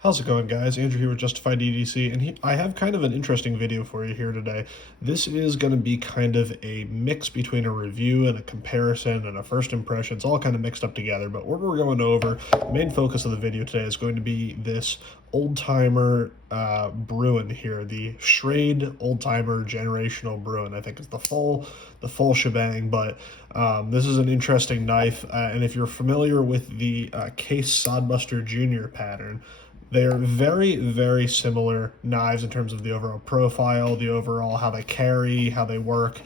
How's it going, guys? Andrew here with Justified EDC, and I have kind of an interesting video for you here today. This is going to be kind of a mix between a review and a comparison and a first impression. It's all kind of mixed up together, but what we're going over, the main focus of the video today is going to be this old-timer Bruin here, the Schrade old-timer generational Bruin. I think it's the full shebang, but this is an interesting knife, and if you're familiar with the case Sodbuster Jr. pattern, they're very, very similar knives in terms of the overall profile, the overall how they carry, how they work.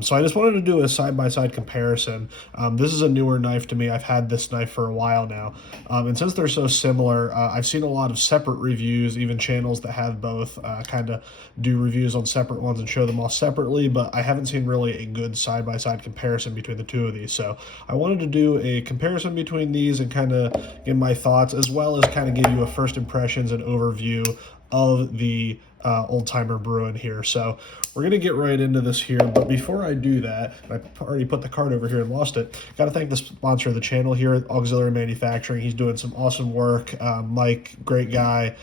So I just wanted to do a side-by-side comparison. This is a newer knife to me. I've had this knife for a while now. And since they're so similar, I've seen a lot of separate reviews, even channels that have both kind of do reviews on separate ones and show them all separately, but I haven't seen really a good side-by-side comparison between the two of these. So I wanted to do a comparison between these and kind of give my thoughts, as well as kind of give you a first impressions and overview of the old-timer Bruin here. So we're going to get right into this here, but before I do that, I already put the card over here and lost it. Got to thank the sponsor of the channel here, Auxiliary Manufacturing. He's doing some awesome work. Mike, great guy,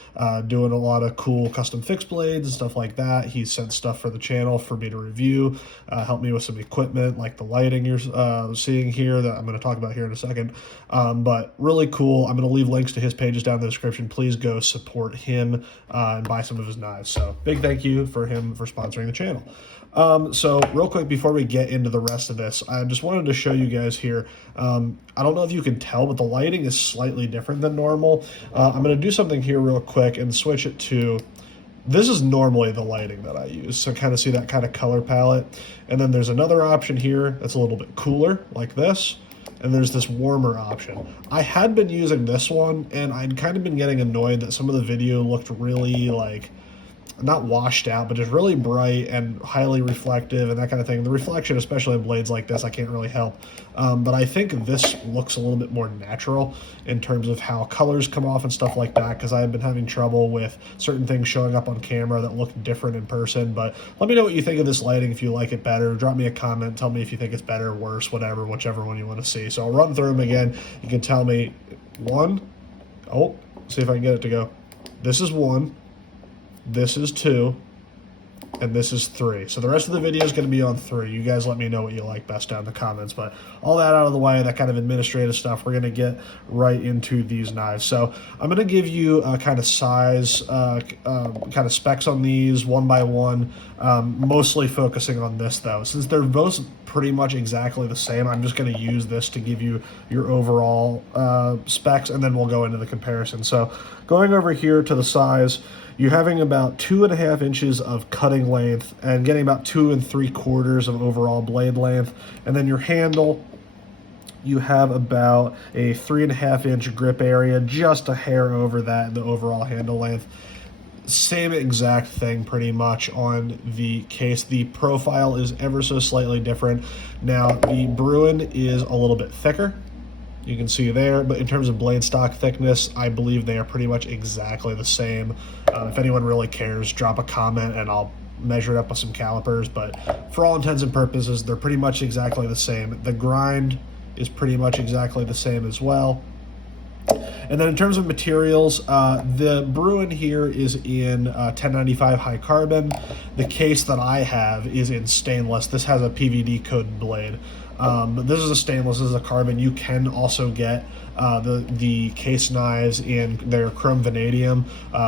doing a lot of cool custom fixed blades and stuff like that. He's sent stuff for the channel for me to review, helped me with some equipment like the lighting you're seeing here that I'm going to talk about here in a second. But really cool. I'm going to leave links to his pages down in the description. Please go support him and buy some of his knives. So big thank you for him for sponsoring the channel. So real quick before we get into the rest of this, I just wanted to show you guys here. I don't know if you can tell, but the lighting is slightly different than normal. I'm going to do something here real quick and switch it to, this is normally the lighting that I use, so kind of see that kind of color palette. And then there's another option here that's a little bit cooler, like this. And there's this warmer option. I had been using this one, and I'd kind of been getting annoyed that some of the video looked really, like, not washed out, but just really bright and highly reflective and that kind of thing. The reflection, especially in blades like this, I can't really help. But I think this looks a little bit more natural in terms of how colors come off and stuff like that, because I've been having trouble with certain things showing up on camera that look different in person. But let me know what you think of this lighting, if you like it better. Drop me a comment, tell me if you think it's better, worse, whatever, whichever one you want to see. So I'll run through them again. You can tell me one. Oh, see if I can get it to go. This is one. This is 2, and this is 3. So the rest of the video is going to be on 3. You guys let me know what you like best down in the comments. But all that out of the way, that kind of administrative stuff, we're going to get right into these knives. So I'm going to give you a kind of size, kind of specs on these one by one, mostly focusing on this though. Since they're both pretty much exactly the same, I'm just going to use this to give you your overall specs, and then we'll go into the comparison. So going over here to the size, you're having about 2.5 inches of cutting length and getting about 2 3/4 of overall blade length. And then your handle, you have about a 3.5-inch grip area, just a hair over that in the overall handle length. Same exact thing pretty much on the case. The profile is ever so slightly different. Now, the Bruin is a little bit thicker. You can see there, but in terms of blade stock thickness, I believe they are pretty much exactly the same. If anyone really cares, drop a comment and I'll measure it up with some calipers, but for all intents and purposes, they're pretty much exactly the same. The grind is pretty much exactly the same as well. And then in terms of materials, the Bruin here is in 1095 high carbon. The case that I have is in stainless. This has a PVD coated blade. But this is a stainless, this is a carbon. You can also get the case knives in their chrome vanadium,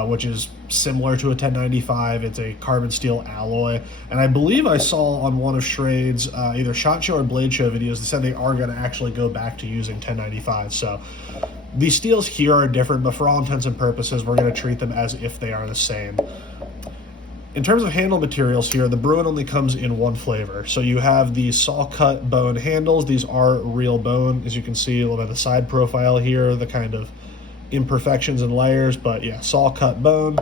which is similar to a 1095. It's a carbon steel alloy. And I believe I saw on one of Schrade's either SHOT Show or Blade Show videos, they said they are going to actually go back to using 1095. So these steels here are different, but for all intents and purposes, we're going to treat them as if they are the same. In terms of handle materials here, the Bruin only comes in one flavor. So you have the saw cut bone handles. These are real bone, as you can see a little bit of the side profile here, the kind of imperfections and layers, but yeah, saw cut bone.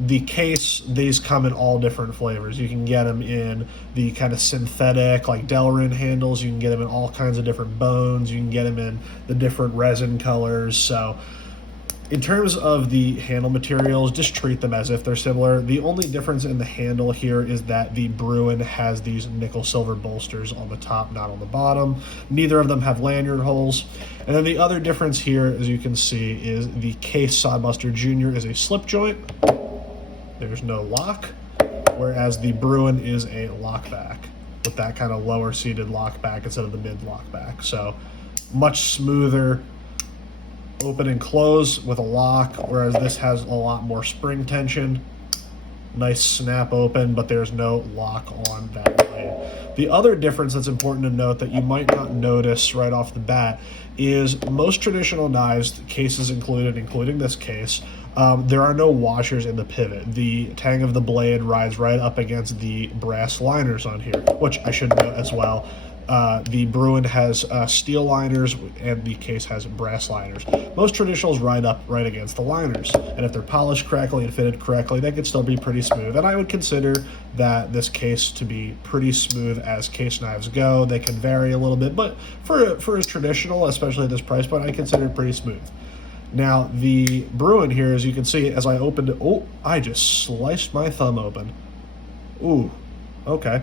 The case, these come in all different flavors. You can get them in the kind of synthetic, like Delrin handles. You can get them in all kinds of different bones. You can get them in the different resin colors. So In terms of the handle materials, just treat them as if they're similar. The only difference in the handle here is that the Bruin has these nickel silver bolsters on the top, not on the bottom. Neither of them have lanyard holes. And then the other difference here, as you can see, is the case Sodbuster Jr. is a slip joint. There's no lock, whereas the Bruin is a lockback with that kind of lower seated lockback instead of the mid lockback. So much smoother open and close with a lock, whereas this has a lot more spring tension. Nice snap open, but there's no lock on that blade. The other difference that's important to note that you might not notice right off the bat is most traditional knives, cases included, including this case, there are no washers in the pivot. The tang of the blade rides right up against the brass liners on here, which I should note as well. The Bruin has steel liners and the case has brass liners. Most traditionals ride up right against the liners, and if they're polished correctly and fitted correctly, they could still be pretty smooth. And I would consider that this case to be pretty smooth as case knives go. They can vary a little bit, but for as traditional, especially at this price point, I consider it pretty smooth. Now, the Bruin here, as you can see, as I opened it, oh, I just sliced my thumb open. Ooh, okay.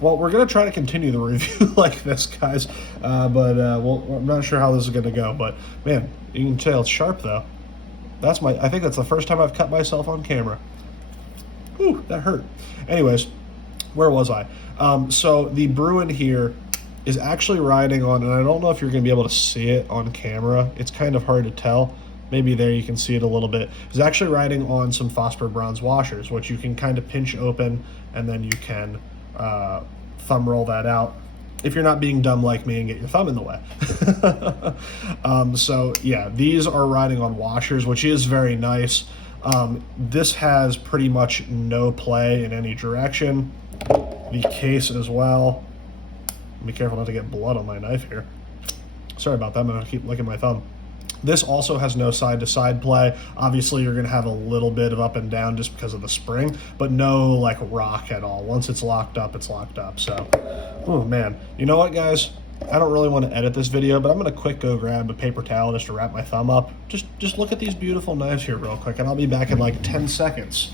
Well, we're going to try to continue the review like this, guys, but I'm not sure how this is going to go. But, man, you can tell it's sharp, though. I think that's the first time I've cut myself on camera. Ooh, that hurt. Anyways, where was I? So the Bruin here is actually riding on, and I don't know if you're going to be able to see it on camera. It's kind of hard to tell. Maybe there you can see it a little bit. It's actually riding on some phosphor bronze washers, which you can kind of pinch open, and then you can thumb roll that out if you're not being dumb like me and get your thumb in the way. So yeah, these are riding on washers, which is very nice. This has pretty much no play in any direction. The case as well. Be careful not to get blood on my knife here. Sorry about that, I'm gonna keep licking my thumb. This also has no side-to-side play. Obviously, you're going to have a little bit of up and down just because of the spring, but no, like, rock at all. Once it's locked up, it's locked up. So, oh, man. You know what, guys? I don't really want to edit this video, but I'm going to quick go grab a paper towel just to wrap my thumb up. Just look at these beautiful knives here real quick, and I'll be back in, like, 10 seconds.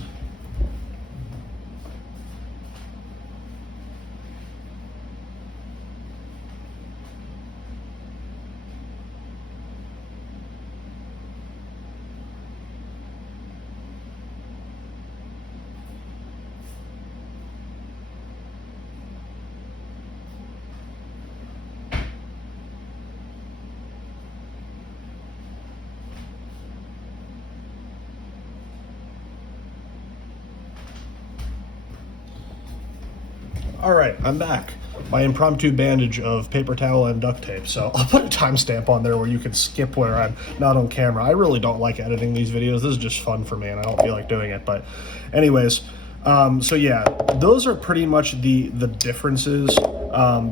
All right, I'm back. My impromptu bandage of paper towel and duct tape. So I'll put a timestamp on there where you can skip where I'm not on camera. I really don't like editing these videos. This is just fun for me, and I don't feel like doing it. But anyways, so yeah, those are pretty much the differences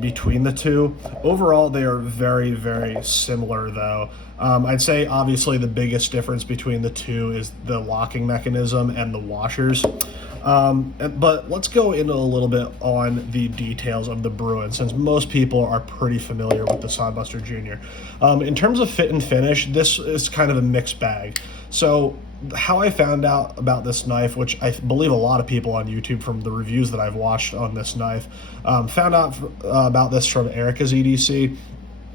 between the two. Overall, they are very, very similar, though. I'd say, obviously, the biggest difference between the two is the locking mechanism and the washers. But let's go into a little bit on the details of the Bruin, since most people are pretty familiar with the Sodbuster Jr. In terms of fit and finish, this is kind of a mixed bag. So how I found out about this knife, which I believe a lot of people on YouTube from the reviews that I've watched on this knife, found out about this from Erica's EDC.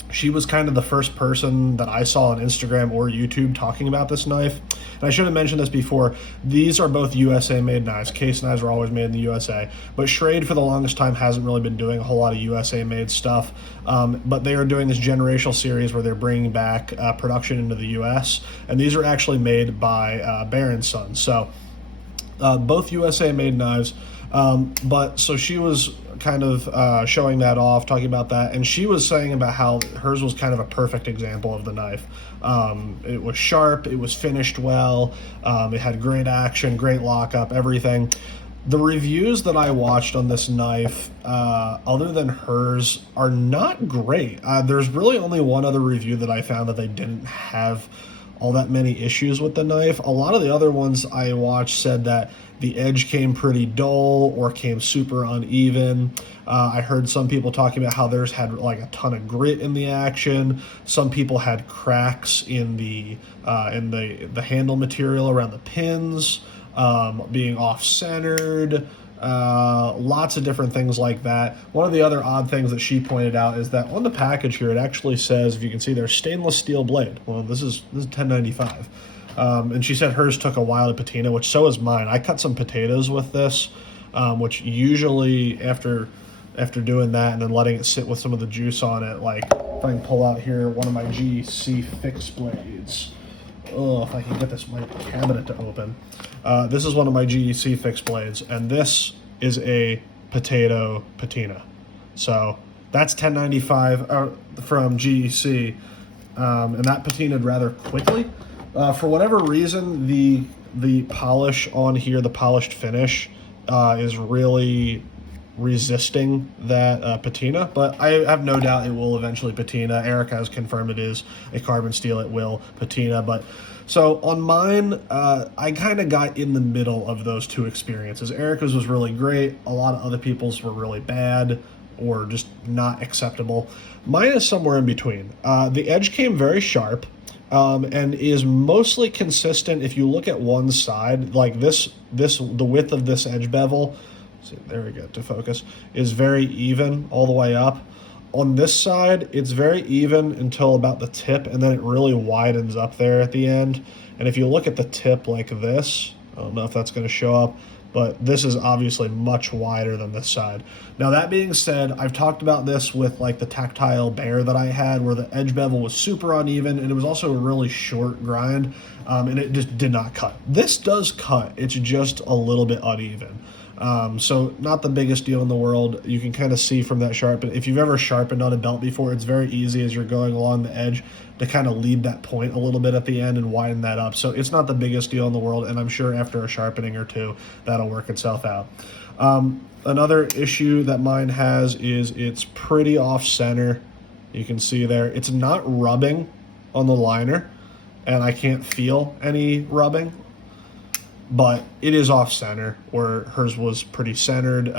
She was kind of the first person that I saw on Instagram or YouTube talking about this knife. And I should have mentioned this before. These are both USA-made knives. Case knives are always made in the USA. But Schrade, for the longest time, hasn't really been doing a whole lot of USA-made stuff. But they are doing this generational series where they're bringing back production into the US. And these are actually made by Baron Sons. So both USA-made knives. But so she was kind of showing that off, talking about that, and she was saying about how hers was kind of a perfect example of the knife. It was sharp, it was finished well, it had great action, great lockup, everything. The reviews that I watched on this knife, other than hers, are not great. There's really only one other review that I found that they didn't have all that many issues with the knife. A lot of the other ones I watched said that the edge came pretty dull or came super uneven. I heard some people talking about how theirs had like a ton of grit in the action. Some people had cracks in the handle material around the pins, being off-centered. Lots of different things like that. One of the other odd things that she pointed out is that on the package here, it actually says, if you can see, there's stainless steel blade. Well, this is 1095. And she said hers took a while to patina, which so is mine. I cut some potatoes with this, which usually after doing that and then letting it sit with some of the juice on it, like if I can pull out here one of my GC fixed blades. Oh, if I can get my cabinet to open. This is one of my GEC fixed blades, and this is a potato patina. So that's 1095 from GEC, and that patinaed rather quickly. For whatever reason, the polish on here, the polished finish, is really resisting that patina, but I have no doubt it will eventually patina. Erica has confirmed it is a carbon steel, it will patina. But so on mine, I kind of got in the middle of those two experiences. Erica's was really great, a lot of other people's were really bad or just not acceptable. Mine is somewhere in between. The edge came very sharp, and is mostly consistent. If you look at one side, like the width of this edge bevel, there we go, to focus, is very even all the way up. On this side, it's very even until about the tip, and then it really widens up there at the end. And if you look at the tip like this, I don't know if that's going to show up, but this is obviously much wider than this side. Now, that being said, I've talked about this with like the tactile bear that I had, where the edge bevel was super uneven, and it was also a really short grind, and it just did not cut. This does cut, it's just a little bit uneven. So not the biggest deal in the world. You can kind of see from that sharpen. If you've ever sharpened on a belt before, it's very easy as you're going along the edge to kind of lead that point a little bit at the end and widen that up. So it's not the biggest deal in the world, and I'm sure after a sharpening or two, that'll work itself out. Another issue that mine has is it's pretty off-center. You can see there. It's not rubbing on the liner, and I can't feel any rubbing, but it is off center, where hers was pretty centered.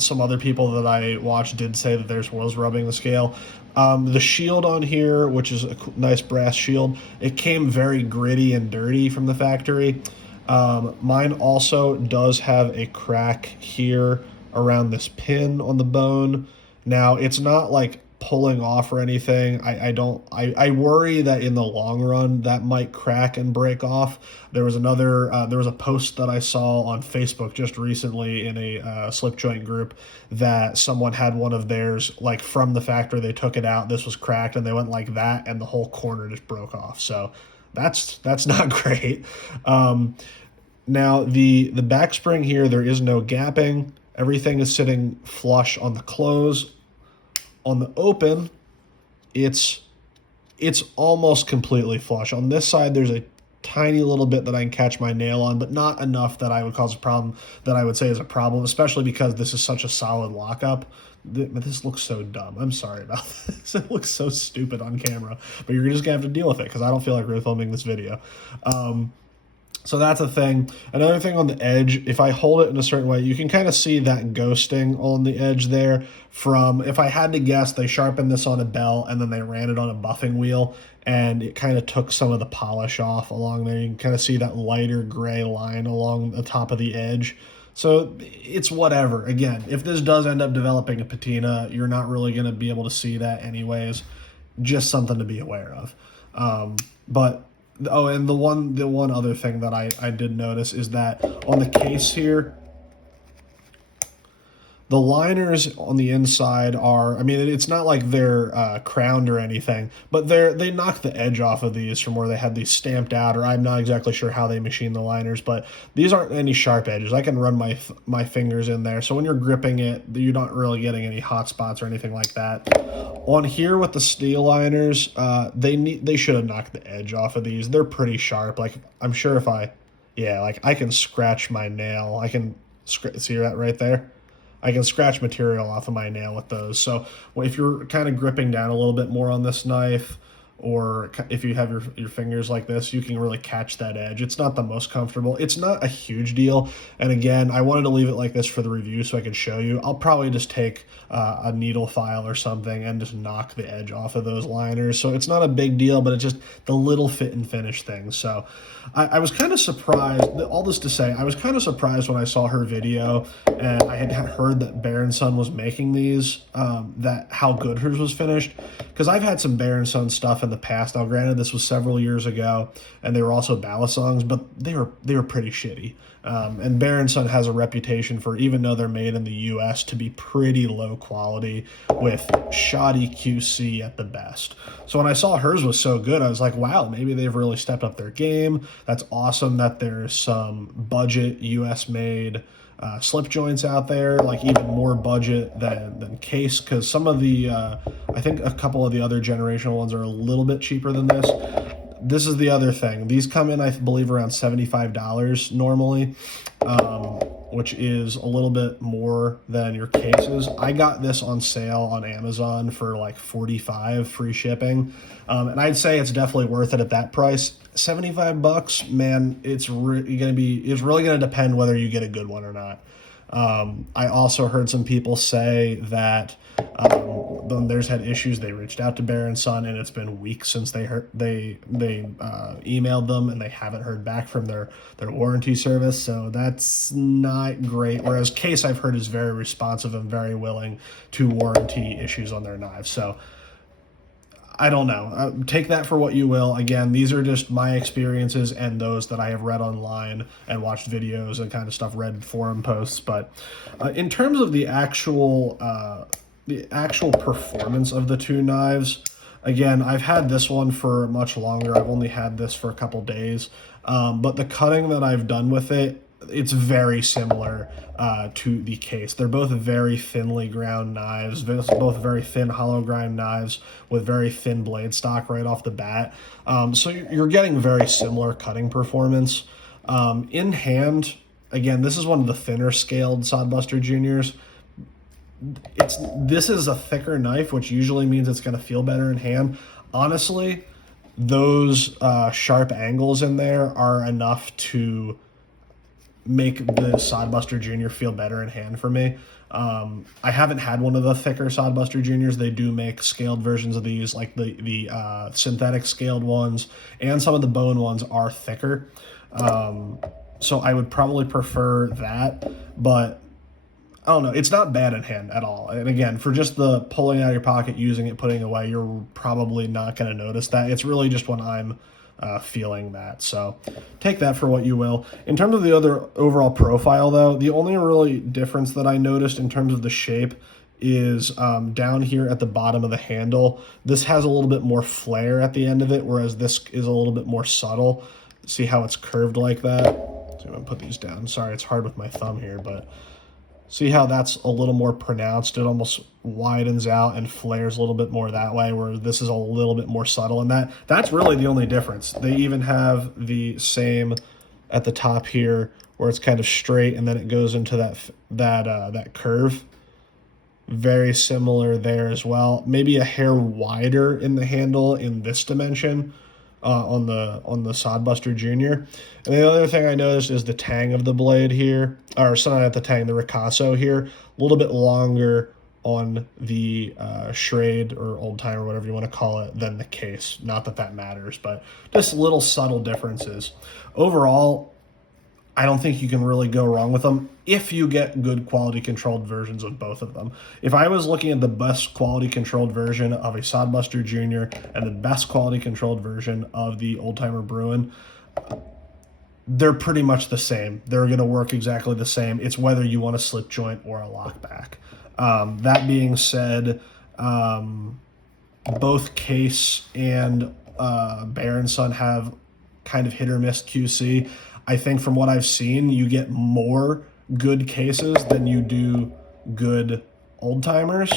Some other people that I watched did say that theirs was rubbing the scale. The shield on here, which is a nice brass shield, it came very gritty and dirty from the factory. Mine also does have a crack here around this pin on the bone. Now, it's not like pulling off or anything. I worry that in the long run that might crack and break off. There was a post that I saw on Facebook just recently in a slip joint group that someone had one of theirs, like from the factory, they took it out, this was cracked, and they went like that and the whole corner just broke off. So that's not great. Now the back spring here, there is no gapping. Everything is sitting flush on the close. On the open, it's almost completely flush. On this side, there's a tiny little bit that I can catch my nail on, but not enough that I would cause a problem, that I would say is a problem, especially because this is such a solid lockup. This looks so dumb. I'm sorry about this. It looks so stupid on camera, but you're just going to have to deal with it because I don't feel like really filming this video. So that's a thing. Another thing on the edge, if I hold it in a certain way, you can kind of see that ghosting on the edge there from, if I had to guess, they sharpened this on a belt and then they ran it on a buffing wheel, and it kind of took some of the polish off along there. You can kind of see that lighter gray line along the top of the edge. So it's whatever. Again, if this does end up developing a patina, you're not really going to be able to see that anyways. Just something to be aware of. Oh, and the one other thing that I did notice is that on the case here, the liners on the inside are, I mean, it's not like they're crowned or anything, but they knocked the edge off of these from where they had these stamped out, or I'm not exactly sure how they machine the liners, but these aren't any sharp edges. I can run my fingers in there, so when you're gripping it, you're not really getting any hot spots or anything like that. On here with the steel liners, they should have knocked the edge off of these. They're pretty sharp. Like, I'm sure if I can scratch my nail. I can see that right there? I can scratch material off of my nail with those. So if you're kind of gripping down a little bit more on this knife, or if you have your fingers like this, you can really catch that edge. It's not the most comfortable. It's not a huge deal. And again, I wanted to leave it like this for the review so I could show you. I'll probably just take a needle file or something and just knock the edge off of those liners. So it's not a big deal, but it's just the little fit and finish thing. So I was kind of surprised, all this to say, I was kind of surprised when I saw her video and I had heard that Bear & Son was making these, that how good hers was finished. Because I've had some Bear & Son stuff in the past. Now, granted, this was several years ago, and they were also ballad songs, but they were pretty shitty. And Bear & Son has a reputation for, even though they're made in the U.S., to be pretty low quality with shoddy QC at the best. So when I saw hers was so good, I was like, wow, maybe they've really stepped up their game. That's awesome that there's some budget U.S.-made slip joints out there, like even more budget than case, because some of the, I think a couple of the other generational ones are a little bit cheaper than this. This is the other thing. These come in, I believe, around $75 normally, which is a little bit more than your cases. I got this on sale on Amazon for like $45 free shipping, and I'd say it's definitely worth it at that price. $75, man, it's really gonna depend whether you get a good one or not. I also heard some people say that when theirs had issues, they reached out to Bear & Son, and it's been weeks since they emailed them, and they haven't heard back from their warranty service. So that's not great. Whereas Case, I've heard, is very responsive and very willing to warranty issues on their knives. So I don't know. Take that for what you will. Again, these are just my experiences and those that I have read online and watched videos and kind of stuff, read forum posts. But in terms of the actual performance of the two knives, again, I've had this one for much longer. I've only had this for a couple days, but the cutting that I've done with it, it's very similar to the Case. They're both very thinly ground knives, both very thin hollow grind knives with very thin blade stock right off the bat. So you're getting very similar cutting performance. In hand, again, this is one of the thinner scaled Sodbuster Juniors. This is a thicker knife, which usually means it's going to feel better in hand. Honestly, those sharp angles in there are enough to make the Sodbuster Jr. feel better in hand for me. I haven't had one of the thicker Sodbuster Juniors. They do make scaled versions of these, like the synthetic scaled ones, and some of the bone ones are thicker. So I would probably prefer that, but I don't know. It's not bad in hand at all. And again, for just the pulling out of your pocket, using it, putting it away, you're probably not going to notice that. It's really just when I'm feeling that. So take that for what you will. In terms of the other overall profile, though, the only really difference that I noticed in terms of the shape is down here at the bottom of the handle. This has a little bit more flare at the end of it, whereas this is a little bit more subtle. See how it's curved like that? So I'm going to put these down. Sorry, it's hard with my thumb here, but see how that's a little more pronounced? It almost widens out and flares a little bit more that way, where this is a little bit more subtle. And that's really the only difference. They even have the same at the top here, where it's kind of straight and then it goes into that curve. Very similar there as well. Maybe a hair wider in the handle in this dimension on the Sodbuster Jr. And the other thing I noticed is the tang of the blade here, or sorry, not the tang, the ricasso here, a little bit longer on the Schrade or Old Timer, whatever you want to call it, than the Case. Not that that matters, but just little subtle differences. Overall, I don't think you can really go wrong with them if you get good quality controlled versions of both of them. If I was looking at the best quality controlled version of a Sodbuster Jr. and the best quality controlled version of the Old Timer Bruin, they're pretty much the same. They're going to work exactly the same. It's whether you want a slip joint or a lockback. That being said, both Case and Bear & Son have kind of hit or miss QC. I think from what I've seen, you get more good cases than you do good old timers.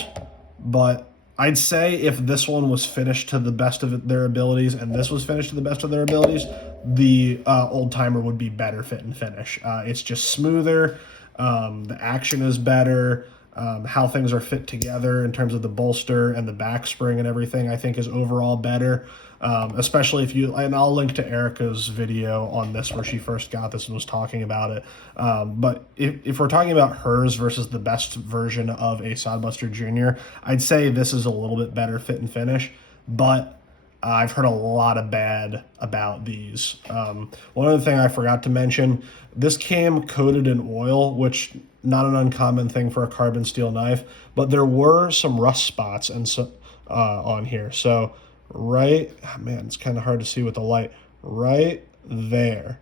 But I'd say if this one was finished to the best of their abilities and this was finished to the best of their abilities, the old timer would be better fit and finish. It's just smoother. The action is better. how things are fit together in terms of the bolster and the back spring and everything, I think is overall better. Especially if you, and I'll link to Erica's video on this where she first got this and was talking about it. But if we're talking about hers versus the best version of a Sodbuster Jr., I'd say this is a little bit better fit and finish, but I've heard a lot of bad about these. One other thing I forgot to mention, this came coated in oil, which not an uncommon thing for a carbon steel knife, but there were some rust spots and so on here. So man, it's kind of hard to see with the light. Right there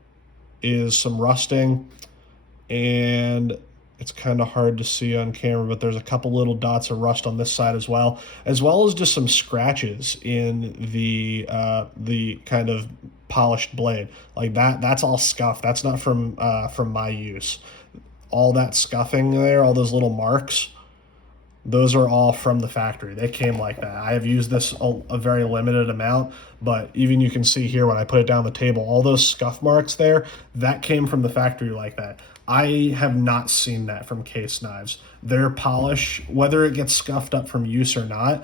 is some rusting, and it's kind of hard to see on camera, but there's a couple little dots of rust on this side as well as just some scratches in the kind of polished blade. Like that's all scuffed. That's not from my use. All that scuffing there, all those little marks, those are all from the factory. They came like that. I have used this a very limited amount, but even you can see here when I put it down the table, all those scuff marks there, that came from the factory like that. I have not seen that from case knives. Their polish, whether it gets scuffed up from use or not,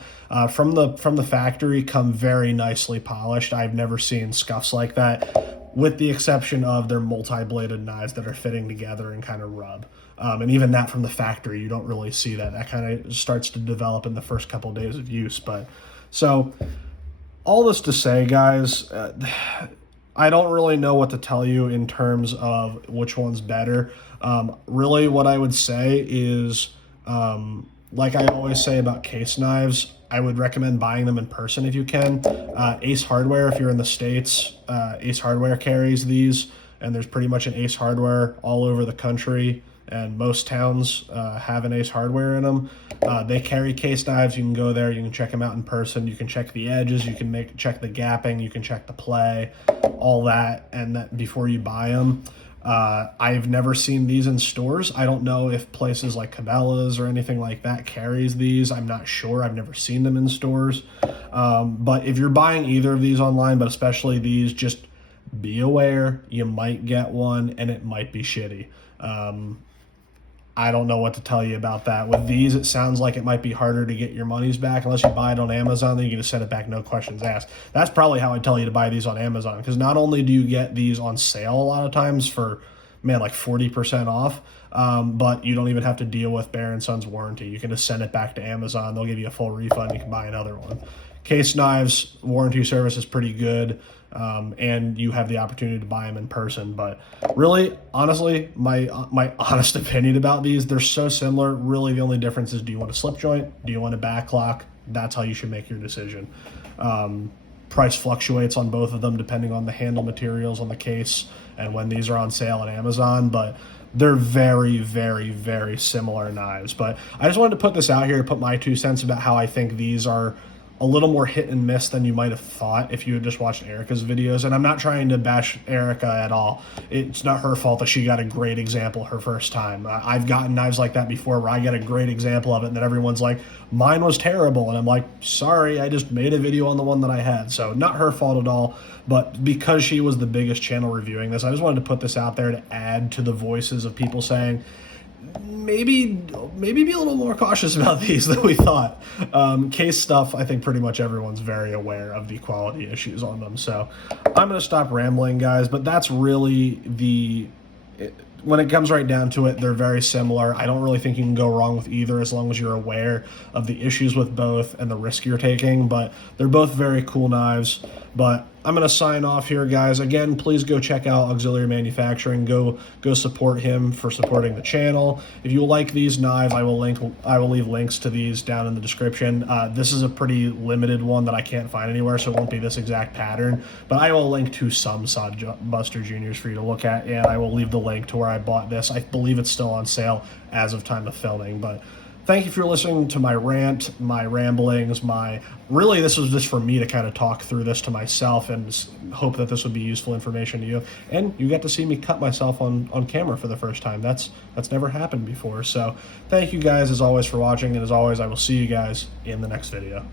from the factory come very nicely polished. I've never seen scuffs like that, with the exception of their multi-bladed knives that are fitting together and kind of rub. And even that from the factory, you don't really see that. That kind of starts to develop in the first couple of days of use. But so all this to say, guys, I don't really know what to tell you in terms of which one's better. Really, what I would say is, like I always say about case knives, I would recommend buying them in person if you can. Ace Hardware, if you're in the States, Ace Hardware carries these, and there's pretty much an Ace Hardware all over the country, and most towns have an Ace Hardware in them. They carry case knives. You can go there, you can check them out in person, you can check the edges, you can check the gapping, you can check the play, all that, and that before you buy them. I've never seen these in stores. I don't know if places like Cabela's or anything like that carries these. I'm not sure. I've never seen them in stores. But if you're buying either of these online, but especially these, just be aware you might get one and it might be shitty. I don't know what to tell you about that. With these, it sounds like it might be harder to get your monies back. Unless you buy it on Amazon, then you can just send it back, no questions asked. That's probably how I tell you to buy these on Amazon, because not only do you get these on sale a lot of times for, man, like 40% off, but you don't even have to deal with Bear & Sons warranty. You can just send it back to Amazon. They'll give you a full refund. You can buy another one. Case knives, warranty service is pretty good. And you have the opportunity to buy them in person. But really, honestly, my honest opinion about these, they're so similar. Really, the only difference is, do you want a slip joint? Do you want a back lock? That's how you should make your decision. Price fluctuates on both of them depending on the handle materials on the case and when these are on sale on Amazon, but they're very, very, very similar knives. But I just wanted to put this out here to put my 2 cents about how I think these are a little more hit and miss than you might have thought if you had just watched Erica's videos. And I'm not trying to bash Erica at all. It's not her fault that she got a great example her first time. I've gotten knives like that before where I get a great example of it and then everyone's like, mine was terrible. And I'm like, sorry, I just made a video on the one that I had. So not her fault at all. But because she was the biggest channel reviewing this, I just wanted to put this out there to add to the voices of people saying, maybe be a little more cautious about these than we thought. Case stuff, I think pretty much everyone's very aware of the quality issues on them. So I'm going to stop rambling, guys, but that's really when it comes right down to it, they're very similar. I don't really think you can go wrong with either as long as you're aware of the issues with both and the risk you're taking, but they're both very cool knives. But I'm going to sign off here, guys. Again, please go check out Auxiliary Manufacturing. Go support him for supporting the channel. If you like these knives, I will leave links to these down in the description. This is a pretty limited one that I can't find anywhere, so it won't be this exact pattern. But I will link to some Sodbuster Juniors for you to look at, and I will leave the link to where I bought this. I believe it's still on sale as of time of filming, but thank you for listening to my rant, my ramblings, really this was just for me to kind of talk through this to myself and hope that this would be useful information to you. And you get to see me cut myself on camera for the first time. That's never happened before. So thank you guys as always for watching, and as always, I will see you guys in the next video.